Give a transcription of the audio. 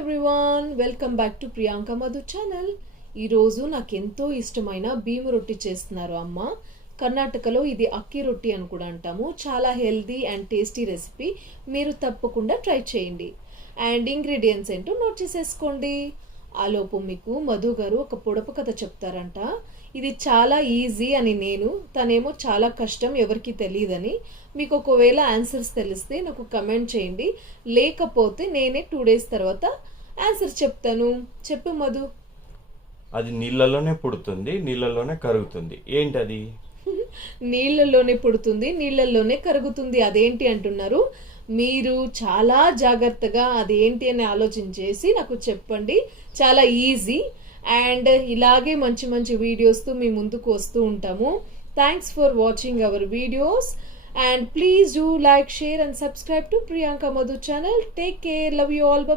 Everyone, welcome back to Priyanka Madhu channel. ఈరోజు నాకు ఎంతో ఇష్టమైన భీము రొట్టి చేస్తున్నారు అమ్మ. కర్ణాటకలో ఇది అక్కి రొట్టి అని కూడా అంటాము. చాలా హెల్దీ అండ్ టేస్టీ రెసిపీ. మీరు తప్పకుండా ట్రై చేయండి. అండ్ ఇంగ్రీడియంట్స్ ఏంటో నోట్ చేసేసుకోండి. ఆలోపు మీకు మధు గారు ఒక పొడపు కథ చెప్తారంట. ఇది చాలా ఈజీ అని తనేమో చాలా కష్టం ఎవరికి తెలియదని. మీకు ఒకవేళ ఆన్సర్స్ తెలిస్తే నాకు కమెంట్ చేయండి, లేకపోతే నేనే 2 days తర్వాత ఆన్సర్ చెప్తాను. చెప్పు మధు. అది నీళ్ళలోనే పుడుతుంది, నీళ్ళలోనే కరుగుతుంది. ఏంటది? నీళ్ళలోనే పుడుతుంది, నీళ్ళల్లోనే కరుగుతుంది. అదేంటి అంటున్నారు? మీరు చాలా జాగ్రత్తగా అదేంటి అని ఆలోచించేసి నాకు చెప్పండి. చాలా ఈజీ. అండ్ ఇలాగే మంచి మంచి వీడియోస్తో మీ ముందుకు వస్తూ ఉంటాము. Thanks for watching our videos and please do like, share and subscribe to Priyanka Madhu channel. Take care. Love you all. Bye.